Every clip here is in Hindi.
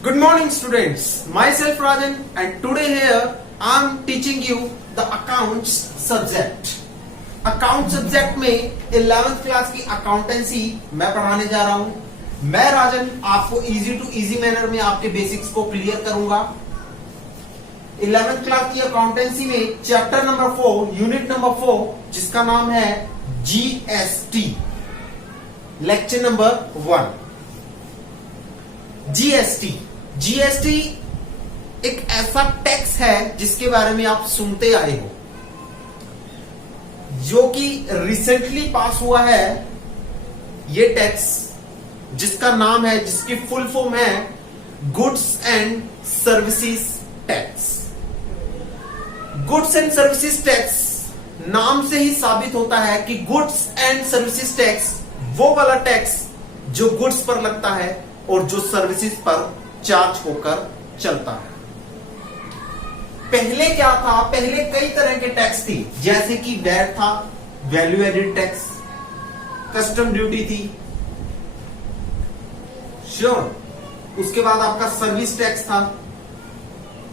Good morning students, myself Rajan and today here I am teaching you the accounts subject. Account subject में 11th क्लास की अकाउंटेंसी मैं पढ़ाने जा रहा हूं। मैं राजन आपको इजी टू इजी मैनर में आपके बेसिक्स को क्लियर करूंगा। 11th क्लास की अकाउंटेंसी में चैप्टर नंबर 4 यूनिट नंबर 4 जिसका नाम है जीएसटी, लेक्चर नंबर 1। जीएसटी एक ऐसा टैक्स है जिसके बारे में आप सुनते आए हो, जो कि रिसेंटली पास हुआ है। ये टैक्स जिसका नाम है, जिसकी फुल फॉर्म है goods and services tax. Goods and services tax नाम से ही साबित होता है कि गुड्स एंड सर्विसेज टैक्स वो वाला टैक्स जो गुड्स पर लगता है और जो सर्विसेज पर चार्ज होकर चलता है। पहले क्या था? पहले कई तरह के टैक्स थी, जैसे कि वैट था, value added tax, custom duty थी, श्योर। उसके बाद आपका सर्विस टैक्स था,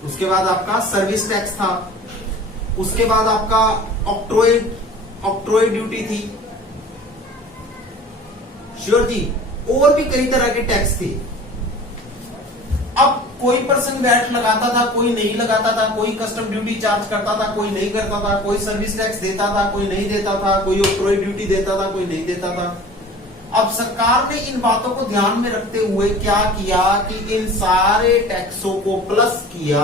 उसके बाद आपका सर्विस टैक्स था, उसके बाद आपका ऑक्ट्रोइड ड्यूटी थी, श्योर जी। और भी कई तरह के टैक्स थे। अब कोई पर्सन वैट लगाता था, कोई नहीं लगाता था, कोई कस्टम ड्यूटी चार्ज करता था, कोई नहीं करता था, कोई सर्विस टैक्स देता था, कोई नहीं देता था, कोई ऑक्ट्रोइड ड्यूटी देता था, कोई नहीं देता था। अब सरकार ने इन बातों को ध्यान में रखते हुए क्या किया कि इन सारे टैक्सों को प्लस किया,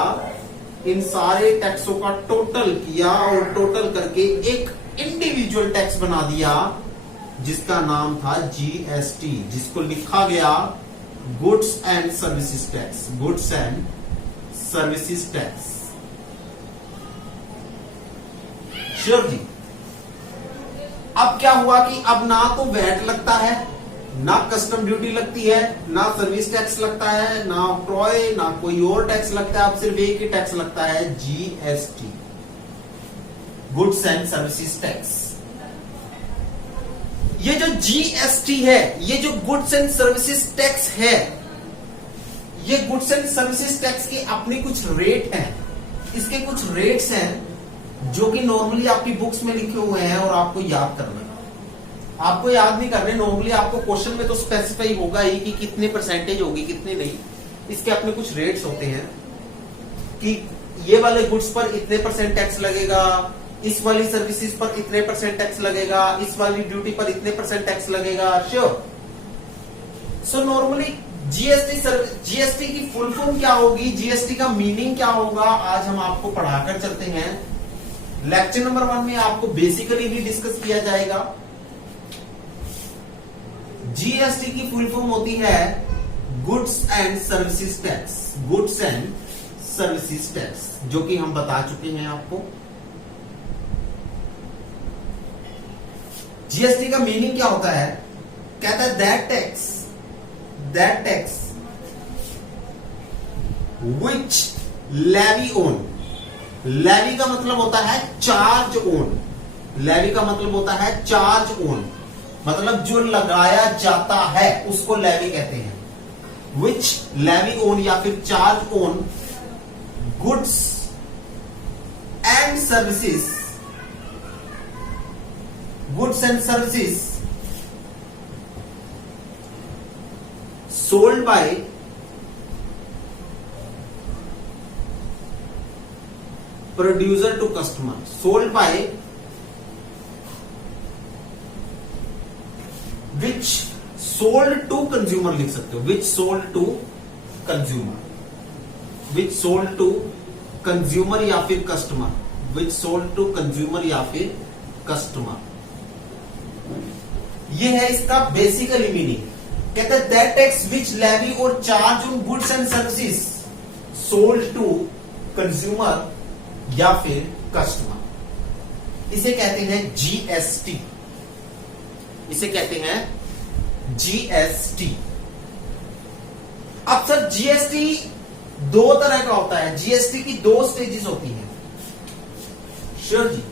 इन सारे टैक्सों का टोटल किया और टोटल करके एक इंडिविजुअल टैक्स बना दिया जिसका नाम था जीएसटी, जिसको लिखा गया goods and services tax, goods and services tax. Sure ji. अब क्या हुआ कि अब ना तो वैट लगता है, ना कस्टम ड्यूटी लगती है, ना सर्विस टैक्स लगता है, ना ऑक्ट्रॉय, ना कोई और टैक्स लगता है। अब सिर्फ एक ही टैक्स लगता है, GST, goods and services tax. ये जो जीएसटी है, ये जो गुड्स एंड सर्विसेज टैक्स है, ये गुड्स एंड सर्विसेज टैक्स के अपने कुछ रेट हैं। इसके कुछ रेट्स हैं जो कि नॉर्मली आपकी बुक्स में लिखे हुए हैं और आपको याद करना है। आपको याद नहीं करने, नॉर्मली आपको क्वेश्चन में तो स्पेसिफाई होगा ही कि कितने परसेंटेज होगी, कितने नहीं। इसके अपने कुछ रेट्स होते हैं कि ये वाले गुड्स पर इतने परसेंट टैक्स लगेगा, इस वाली सर्विसेज पर इतने परसेंट टैक्स लगेगा, इस वाली ड्यूटी पर इतने परसेंट टैक्स लगेगा, श्योर। सो नॉर्मली जीएसटी की फुल फॉर्म क्या होगी, जीएसटी का मीनिंग क्या होगा, आज हम आपको पढ़ाकर चलते हैं। लेक्चर नंबर 1 में आपको बेसिकली भी डिस्कस किया जाएगा। जीएसटी की फुल फॉर्म होती है goods and services tax, goods and services tax, जो कि हम बता चुके हैं आपको। जीएसटी का मीनिंग क्या होता है? कहता है that tax which levy on. Levy का मतलब होता है चार्ज ऑन, लेवी का मतलब होता है चार्ज ऑन, मतलब जो लगाया जाता है उसको लेवी कहते हैं। विच लेवी ऑन या फिर charge on goods and services, goods and services sold by producer to customer, sold by which sold to consumer लिख सकते हो, which sold to consumer, which sold to consumer या फिर customer, which sold to consumer या फिर कस्टमर। ये है इसका बेसिकली मीनिंग। कहते हैं दैट टैक्स विच लेवी और charge on goods and services sold to consumer या फिर कस्टमर, इसे कहते हैं जीएसटी, इसे कहते हैं जीएसटी। अब सर जीएसटी दो तरह का होता है, जीएसटी की दो स्टेजेस होती हैं, श्योर जी।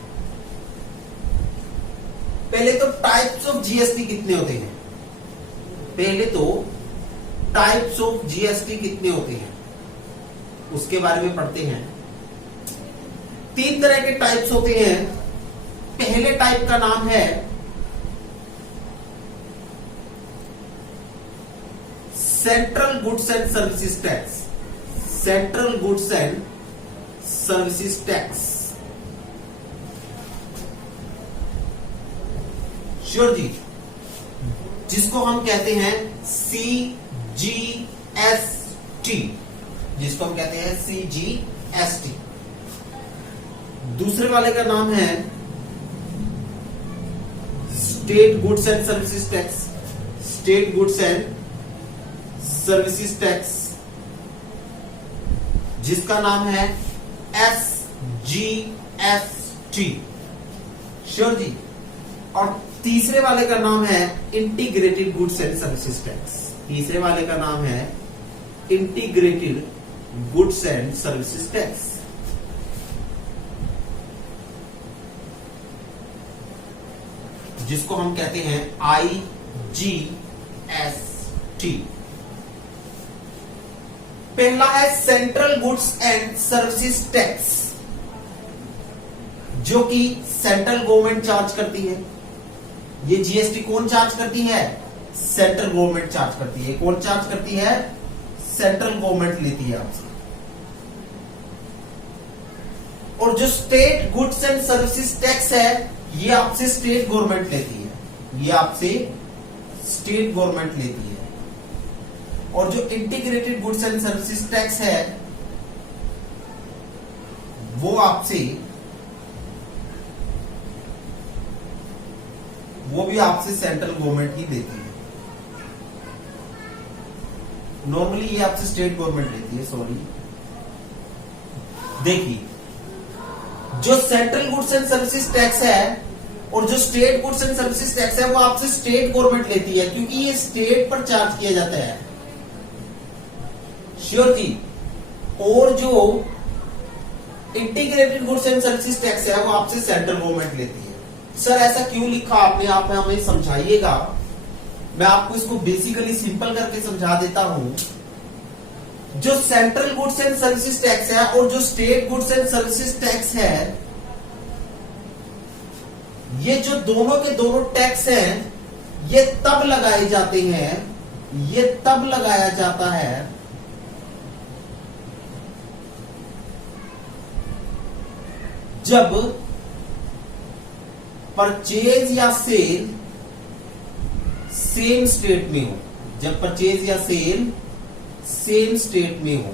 पहले तो टाइप्स ऑफ जीएसटी कितने होते हैं? पहले तो टाइप्स ऑफ जीएसटी कितने होते हैं उसके बारे में पढ़ते हैं। 3 तरह के टाइप्स होते हैं। पहले टाइप का नाम है central goods and services tax. Central goods and services tax. Sure ji, जिसको हम कहते हैं CGST, जिसको हम कहते हैं CGST। दूसरे वाले का नाम है state goods and services tax. State goods and services tax, जिसका नाम है SGST। श्योर जी। और तीसरे वाले का नाम है integrated goods and services tax. तीसरे वाले का नाम है integrated goods and services tax. जिसको हम कहते हैं IGST। पहला है central goods and services tax, जो कि सेंट्रल गवर्नमेंट चार्ज करती है। ये जीएसटी कौन चार्ज करती है? सेंट्रल गवर्नमेंट चार्ज करती है। कौन चार्ज करती है? सेंट्रल गवर्नमेंट लेती है आपसे। और जो state goods and services tax है, ये आपसे स्टेट गवर्नमेंट लेती है। ये आपसे स्टेट गवर्नमेंट लेती है। और जो integrated goods and services tax है, वो भी आपसे सेंट्रल गवर्नमेंट ही देती है। नॉर्मली ये आपसे स्टेट गवर्नमेंट लेती है। सॉरी, देखिए, जो central goods and services tax है और जो state goods and services tax है, वो आपसे स्टेट गवर्नमेंट लेती है, क्योंकि ये स्टेट पर चार्ज किया जाता है। श्योर जी। और जो integrated goods and services tax है, वो आपसे सेंट्रल गवर्नमेंट लेती है। सर ऐसा क्यों लिखा आपने? आप हमें समझाइएगा। मैं आपको इसको बेसिकली सिंपल करके समझा देता हूं। जो central goods and services tax है और जो state goods and services tax है, ये जो दोनों के दोनों टैक्स हैं, ये तब लगाए जाते हैं, ये तब लगाया जाता है जब परचेज या सेल सेम स्टेट में हो। जब परचेज या सेल सेम स्टेट में हो।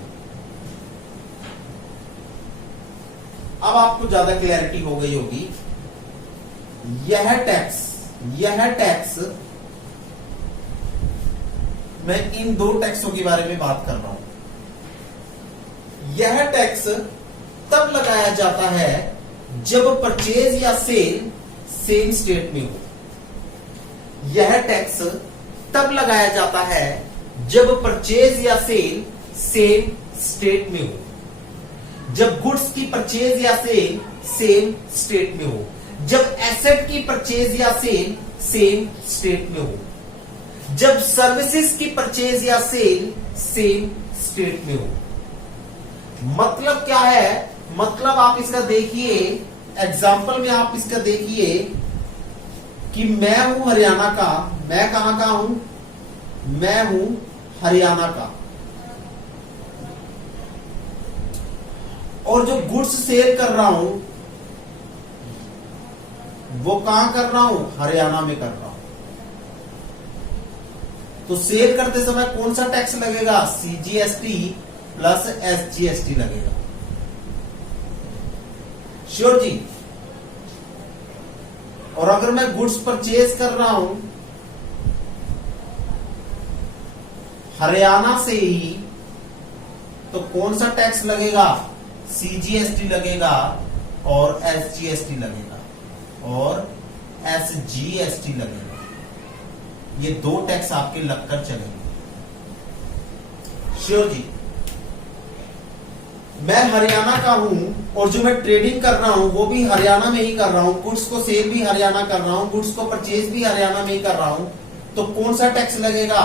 अब आपको ज्यादा क्लैरिटी हो गई होगी। यह टैक्स मैं इन 2 टैक्सों के बारे में बात कर रहा हूं। यह टैक्स तब लगाया जाता है जब परचेज या सेल सेम स्टेट में हो। यह टैक्स तब लगाया जाता है जब परचेज या सेल सेम स्टेट में हो। जब गुड्स की परचेज या सेल सेम स्टेट में हो। जब एसेट की परचेज या सेल सेम स्टेट में हो। जब सर्विसेज की परचेज या सेल सेम स्टेट में हो। मतलब क्या है? मतलब आप इसका देखिए, एग्जाम्पल में आप इसका देखिए कि मैं हूं हरियाणा का। मैं कहां का हूं? मैं हूं हरियाणा का। और जो गुड्स सेल कर रहा हूं, वो कहां कर रहा हूं? हरियाणा में कर रहा हूं। तो सेल करते समय कौन सा टैक्स लगेगा? CGST प्लस SGST लगेगा। श्योर जी। और अगर मैं गुड्स परचेज कर रहा हूं हरियाणा से ही, तो कौन सा टैक्स लगेगा? CGST लगेगा और SGST लगेगा और SGST लगेगा। ये 2 टैक्स आपके लगकर चलेंगे। श्योर जी। मैं हरियाणा का हूं और जो मैं ट्रेडिंग कर रहा हूं वो भी हरियाणा में ही कर रहा हूं। गुड्स को सेल भी हरियाणा कर रहा हूं, गुड्स को परचेज भी हरियाणा में ही कर रहा हूं। तो कौन सा टैक्स लगेगा?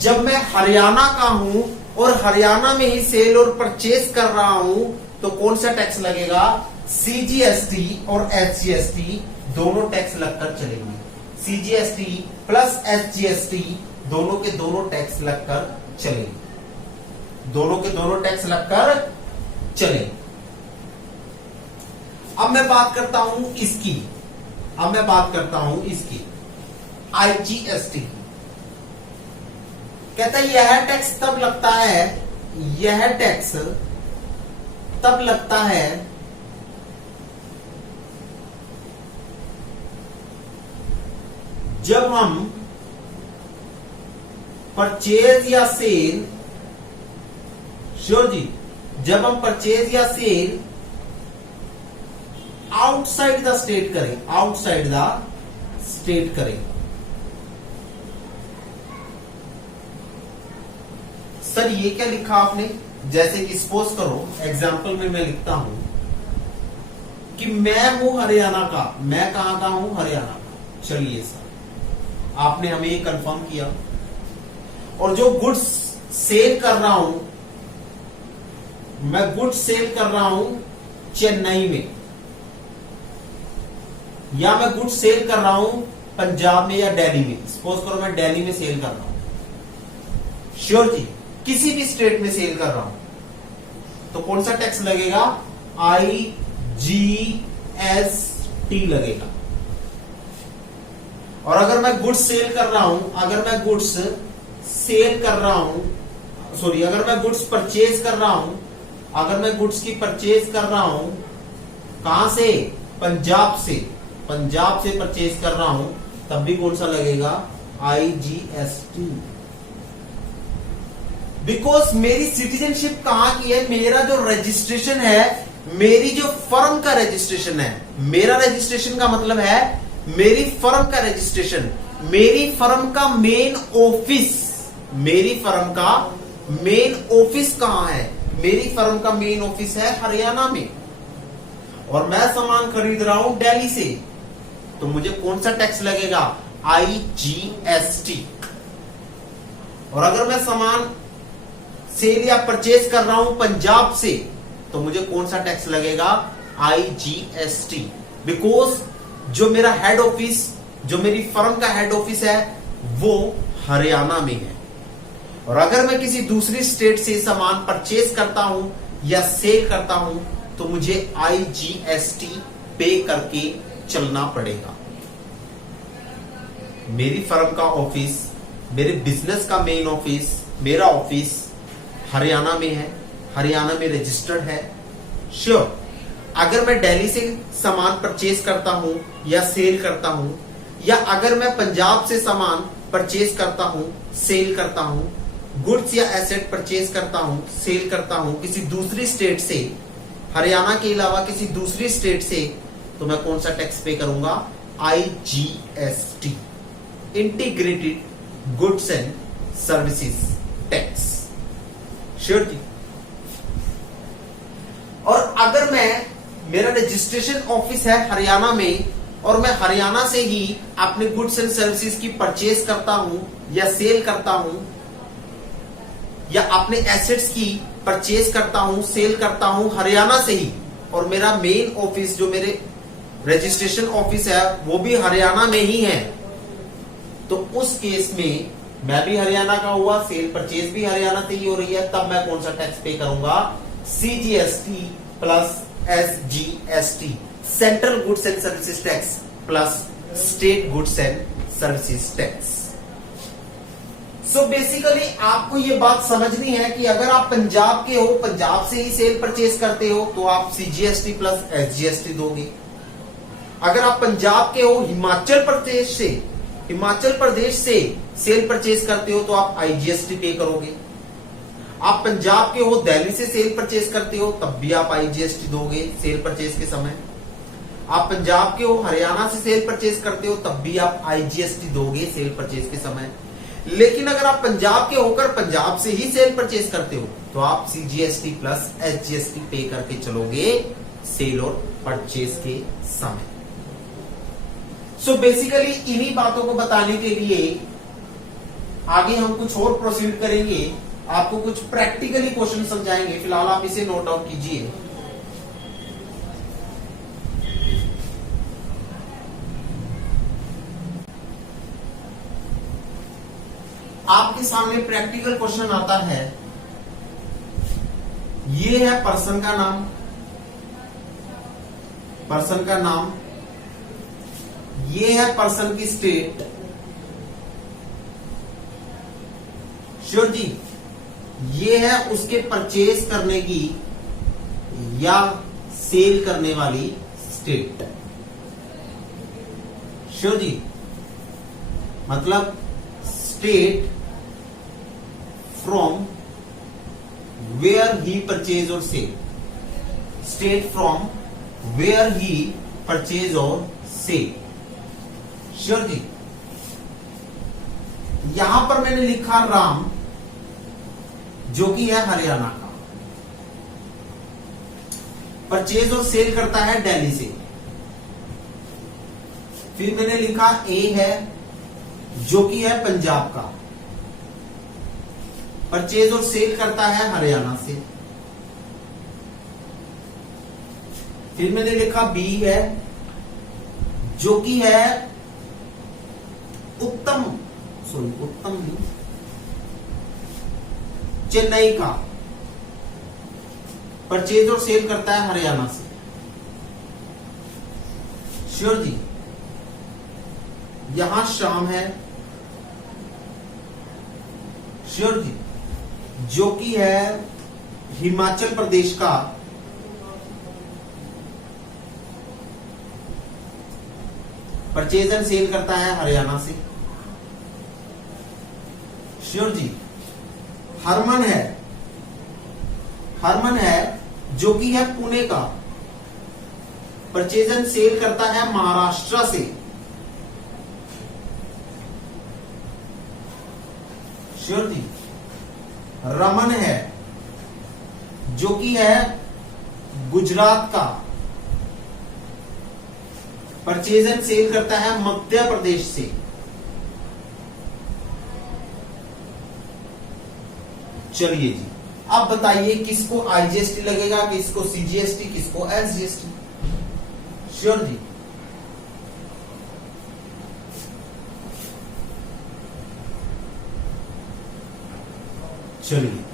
जब मैं हरियाणा का हूं और हरियाणा में ही सेल और परचेज कर रहा हूं तो कौन सा टैक्स लगेगा? सीजीएसटी और एसजीएसटी दोनों टैक्स लगकर चलेंगे। सीजीएसटी प्लस एसजीएसटी दोनों के दोनों टैक्स लगकर चलेंगे, दोनों के दोनों टैक्स लगकर चलेंगे। अब मैं बात करता हूं इसकी, आईजीएसटी। कहता है यह टैक्स तब लगता है, यह टैक्स तब लगता है जब हम परचेज या सेल, श्योर जी, जब हम परचेज या सेल आउटसाइड द स्टेट करें, आउटसाइड द स्टेट करें। सर ये क्या लिखा आपने? जैसे कि सपोज करो एग्जाम्पल में मैं लिखता हूं कि मैं हूं हरियाणा का, मैं कहां का हूं? हरियाणा का। चलिए सर, आपने हमें ये कंफर्म किया, और जो गुड्स सेल कर रहा हूं, मैं गुड्स सेल कर रहा हूं चेन्नई में, या मैं गुड्स सेल कर रहा हूं पंजाब में या दिल्ली में। सपोज करो मैं दिल्ली में सेल कर रहा हूं, श्योर जी, किसी भी स्टेट में सेल कर रहा हूं, तो कौन सा टैक्स लगेगा? आईजीएसटी लगेगा। और अगर मैं गुड्स सेल कर रहा हूं, अगर मैं गुड्स सेल कर रहा हूं, सॉरी, अगर मैं गुड्स परचेज कर रहा हूं, अगर मैं गुड्स की परचेज कर रहा हूं, कहां से? पंजाब से, पंजाब से परचेज कर रहा हूं, तब भी कौन सा लगेगा? आईजीएसटी। बिकॉज मेरी सिटीजनशिप कहां की है? मेरा जो रजिस्ट्रेशन है, मेरी जो फर्म का रजिस्ट्रेशन है, मेरा रजिस्ट्रेशन का मतलब है मेरी फर्म का रजिस्ट्रेशन, मेरी फर्म का मेन ऑफिस, मेरी फर्म का मेन ऑफिस कहां है? मेरी फर्म का मेन ऑफिस है हरियाणा में, और मैं सामान खरीद रहा हूं दिल्ली से, तो मुझे कौन सा टैक्स लगेगा? आईजीएसटी। और अगर मैं सामान सेल या परचेज कर रहा हूं पंजाब से, तो मुझे कौन सा टैक्स लगेगा? आईजीएसटी। बिकॉज जो मेरा हेड ऑफिस, जो मेरी फर्म का हेड ऑफिस है, वो हरियाणा में है। और अगर मैं किसी दूसरी स्टेट से सामान परचेज करता हूं या सेल करता हूं, तो मुझे आईजीएसटी पे करके चलना पड़ेगा। मेरी फर्म का ऑफिस, मेरे बिजनेस का मेन ऑफिस, मेरा ऑफिस हरियाणा में है, हरियाणा में रजिस्टर्ड है, श्योर। अगर मैं दिल्ली से सामान परचेज करता हूं या सेल करता हूं, या अगर मैं पंजाब से सामान परचेज करता हूं, सेल करता हूं, गुड्स या एसेट परचेज करता हूं, सेल करता हूं किसी दूसरी स्टेट से, हरियाणा के अलावा किसी दूसरी स्टेट से, तो मैं कौन सा टैक्स पे करूंगा? IGST, integrated goods and services tax, sure ji. और अगर मैं, मेरा रजिस्ट्रेशन ऑफिस है हरियाणा में, और मैं हरियाणा से ही अपने गुड्स एंड सर्विसेज की परचेज करता हूं या सेल करता हूं, या अपने एसेट्स की परचेज करता हूं, सेल करता हूं हरियाणा से ही, और मेरा मेन ऑफिस जो मेरे रजिस्ट्रेशन ऑफिस है वो भी हरियाणा में ही है, तो उस केस में मैं भी हरियाणा का हुआ, सेल परचेज भी हरियाणा से ही हो रही है, तब मैं कौन सा टैक्स पे करूंगा? CGST plus SGST, central goods and services tax plus state goods and services tax. So basically आपको ये बात समझनी है कि अगर आप पंजाब के हो, पंजाब से ही सेल परचेज करते हो, तो आप सीजीएसटी प्लस एसजीएसटी दोगे। अगर आप पंजाब के हो, हिमाचल प्रदेश से सेल परचेज करते हो, तो आप आईजीएसटी पे करोगे। आप पंजाब के हो, दिल्ली से सेल परचेज करते हो, तब भी आप आईजीएसटी दोगे सेल परचेज के समय। आप पंजाब के हो, हरियाणा से सेल परचेज करते हो, तब भी आप आईजीएसटी दोगे सेल परचेज के समय। लेकिन अगर आप पंजाब के होकर पंजाब से ही सेल परचेज करते हो, तो आप सीजीएसटी प्लस एसजीएसटी पे करके चलोगे सेल और परचेज के समय। सो बेसिकली इन्हीं बातों को बताने के लिए आगे हम कुछ और प्रोसीड करेंगे, आपको कुछ प्रैक्टिकली क्वेश्चन समझाएंगे। फिलहाल आप इसे नोट डाउन कीजिए। आपके सामने प्रैक्टिकल क्वेश्चन आता है, ये है पर्सन का नाम, पर्सन का नाम, ये है पर्सन की स्टेट, श्योर जी, ये है उसके परचेज करने की या सेल करने वाली स्टेट, श्योर जी, मतलब state from where he purchase और sell, state from where he purchase और सेल, श्योर जी। यहां पर मैंने लिखा राम, जो कि है हरियाणा का, परचेज और सेल करता है दिल्ली से। फिर मैंने लिखा ए है, जो कि है पंजाब का, परचेज और सेल करता है हरियाणा से। फिर मैंने लिखा बी है, जो कि है उत्तम नहीं, चेन्नई का, परचेज और सेल करता है हरियाणा से, श्योर जी। यहां शाम है, श्योर जी, जो कि है हिमाचल प्रदेश का, परचेज एंड सेल करता है हरियाणा से, श्योर जी। हरमन है, जो कि है पुणे का, परचेज एंड सेल करता है महाराष्ट्र से, श्योर जी। रमन है, जो कि है गुजरात का, परचेज एंड सेल करता है मध्य प्रदेश से, चलिए जी। अब बताइए किसको आईजीएसटी लगेगा, किसको सीजीएसटी, किसको एसजीएसटी, श्योर जी। चलिए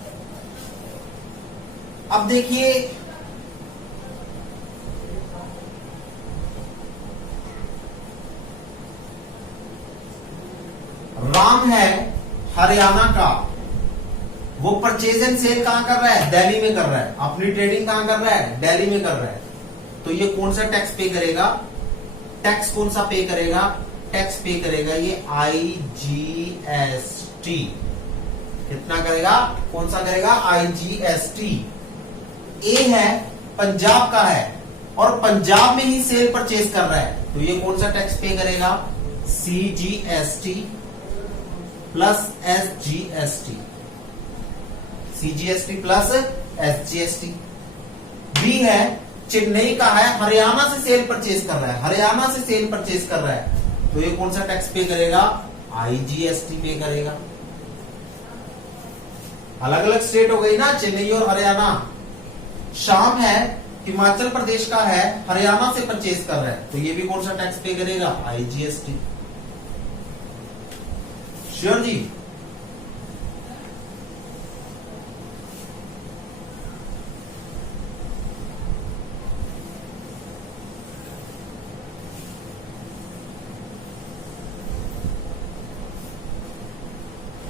अब देखिए, राम है हरियाणा का, वो परचेज एंड सेल कहां कर रहा है, दिल्ली में कर रहा है, अपनी ट्रेडिंग कहां कर रहा है, दिल्ली में कर रहा है। तो ये कौन सा टैक्स पे करेगा, टैक्स कौन सा पे करेगा, टैक्स पे करेगा ये आईजीएसटी। कितना करेगा, कौन सा करेगा, आईजीएसटी। ए है पंजाब का है और पंजाब में ही सेल परचेज कर रहा है, तो ये कौन सा टैक्स पे करेगा, CGST plus SGST, CGST plus SGST. B है चेन्नई का है, हरियाणा से सेल परचेज कर रहा है, हरियाणा से सेल परचेज कर रहा है, तो ये कौन सा टैक्स पे करेगा, आईजीएसटी पे करेगा। अलग अलग स्टेट हो गई ना, चेन्नई और हरियाणा। शाम है हिमाचल प्रदेश का है, हरियाणा से परचेज कर रहा है, तो ये भी कौन सा टैक्स पे करेगा, आईजीएसटी, श्योर जी।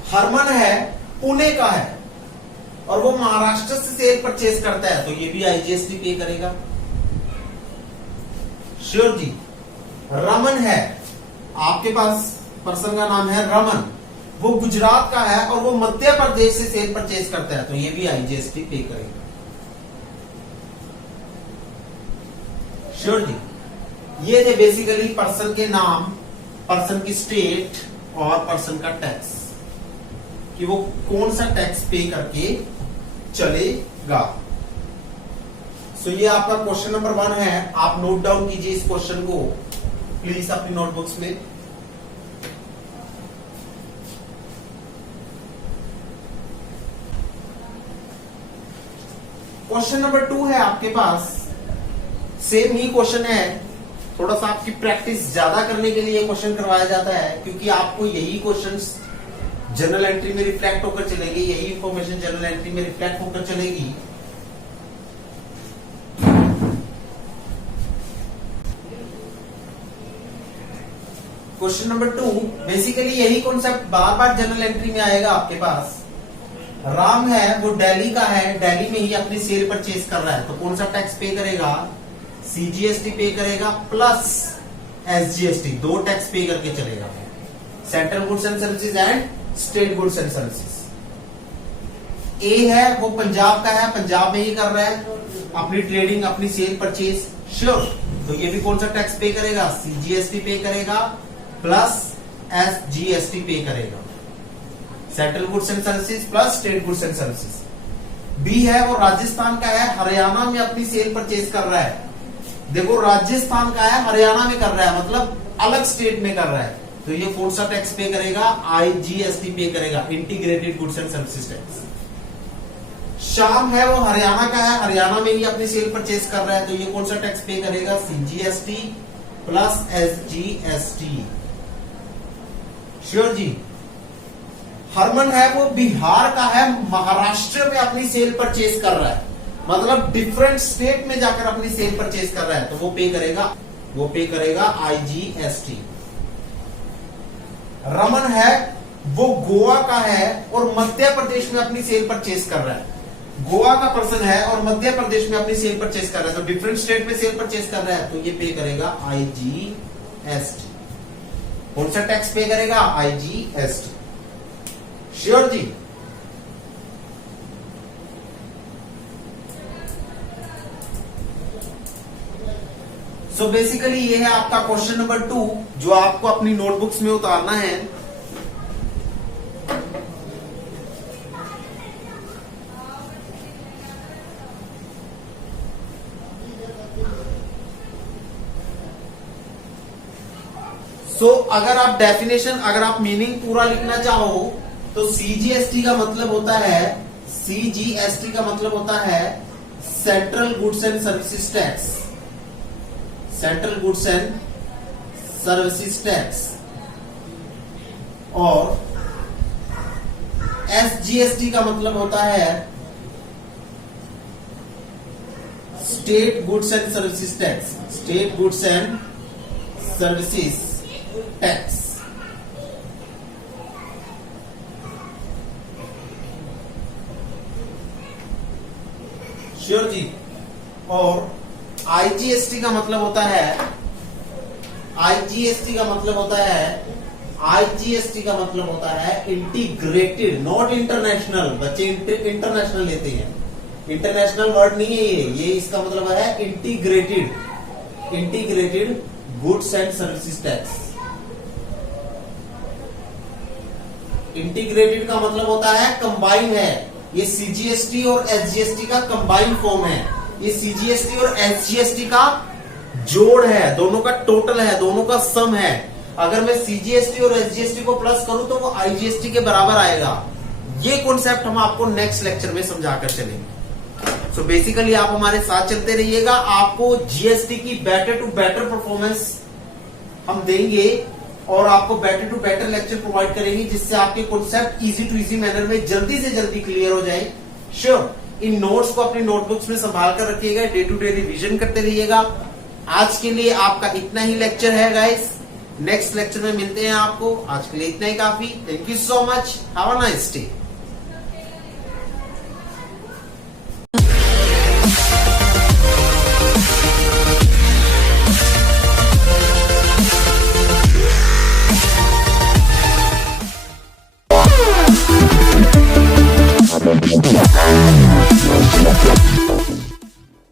हरमन है पुणे का है और वो महाराष्ट्र से सेल परचेज करता है, तो ये भी आईजीएसटी पे करेगा, श्योर जी। रमन है, आपके पास पर्सन का नाम है रमन, वो गुजरात का है और वो मध्य प्रदेश से सेल परचेज करता है, तो ये भी आईजीएसटी पे करेगा, श्योर जी। ये थे बेसिकली पर्सन के नाम, पर्सन की स्टेट और पर्सन का टैक्स, कि वो कौन सा टैक्स पे करके चलेगा। सो ये आपका क्वेश्चन नंबर 1 है। आप नोट डाउन कीजिए इस क्वेश्चन को प्लीज अपनी नोटबुक्स में। क्वेश्चन नंबर 2 है आपके पास, सेम ही क्वेश्चन है, थोड़ा सा आपकी प्रैक्टिस ज्यादा करने के लिए क्वेश्चन करवाया जाता है, क्योंकि आपको यही क्वेश्चंस जनरल एंट्री में रिफ्लेक्ट होकर चलेगी, यही इंफॉर्मेशन जनरल एंट्री में रिफ्लेक्ट होकर चलेगी। क्वेश्चन नंबर 2 बेसिकली यही कॉन्सेप्ट बार बार जनरल एंट्री में आएगा आपके पास। राम है वो दिल्ली का है, दिल्ली में ही अपनी सेल परचेज कर रहा है, तो कौन सा टैक्स पे करेगा? सीजीएसटी पे करेगा प्लस एसजीएसटी, 2 टैक्स पे करके चलेगा, central goods and services and state goods and services. ए है वो पंजाब का है, पंजाब में ही कर रहा है अपनी ट्रेडिंग, अपनी सेल परचेज, श्योर, तो ये भी कौन सा टैक्स पे करेगा? सीजीएसटी पे करेगा प्लस एसजीएसटी पे करेगा, central goods and services plus state goods and services. B है वो राजस्थान का है, हरियाणा में अपनी सेल परचेज कर रहा है, देखो राजस्थान का है, हरियाणा में कर रहा है, मतलब अलग स्टेट में कर रहा है, तो ये कौन सा टैक्स पे करेगा? आईजीएसटी पे करेगा, integrated goods and services tax. Shyam है वो हरियाणा का है, हरियाणा में ही अपनी सेल परचेज कर रहा है, तो ये कौन सा टैक्स पे करेगा? सीजीएसटी प्लस एसजीएसटी, श्योर जी। हरमन है वो बिहार का है, महाराष्ट्र में अपनी सेल परचेज कर रहा है, मतलब डिफरेंट स्टेट में जाकर अपनी सेल परचेज कर रहा है, तो वो पे करेगा आईजीएसटी। रमन है वो गोवा का है और मध्य प्रदेश में अपनी सेल परचेज कर रहा है, गोवा का पर्सन है और मध्य प्रदेश में अपनी सेल परचेज कर रहा है, तो डिफरेंट स्टेट में सेल परचेज कर रहा है, तो ये पे करेगा आईजीएसटी। कौन सा टैक्स पे करेगा? आईजीएसटी, श्योर जी। सो बेसिकली ये है आपका क्वेश्चन नंबर 2 जो आपको अपनी नोटबुक्स में उतारना है। अगर आप डेफिनेशन, अगर आप मीनिंग पूरा लिखना चाहो तो सीजीएसटी का मतलब होता है, सीजीएसटी का मतलब होता है central goods and services tax, central goods and services tax, और एसजीएसटी का मतलब होता है state goods and services tax, state goods and services tax. Sure ji. और आईजीएसटी का मतलब होता है, आईजीएसटी का मतलब होता है, आईजीएसटी का मतलब होता है इंटीग्रेटेड, नॉट इंटरनेशनल। बच्चे इंटरनेशनल लेते हैं, इंटरनेशनल वर्ड नहीं है ये इसका मतलब है integrated, integrated goods and services tax. Integrated का मतलब होता है कंबाइन है, ये सीजीएसटी और एसजीएसटी का कंबाइन फॉर्म है, ये सीजीएसटी और एसजीएसटी का जोड़ है, दोनों का टोटल है, दोनों का सम है। अगर मैं सीजीएसटी और एसजीएसटी को प्लस करूं तो वो आईजीएसटी के बराबर आएगा। ये कॉन्सेप्ट हम आपको नेक्स्ट लेक्चर में समझाकर चलेंगे। सो बेसिकली आप हमारे साथ चलते रहिएगा, आपको जीएसटी की बेटर टू बेटर परफॉर्मेंस हम देंगे और आपको better to better lecture provide करेंगे, जिससे आपके concept easy to easy manner में जल्दी से जल्दी क्लियर हो जाए। श्योर, इन नोट्स को अपनी नोटबुक्स में संभाल कर रखिएगा, डे टू डे रिवीजन करते रहिएगा। आज के लिए आपका इतना ही लेक्चर है गाइस, नेक्स्ट लेक्चर में मिलते हैं आपको। आज के लिए इतना ही काफी। Thank you so much, have a nice day.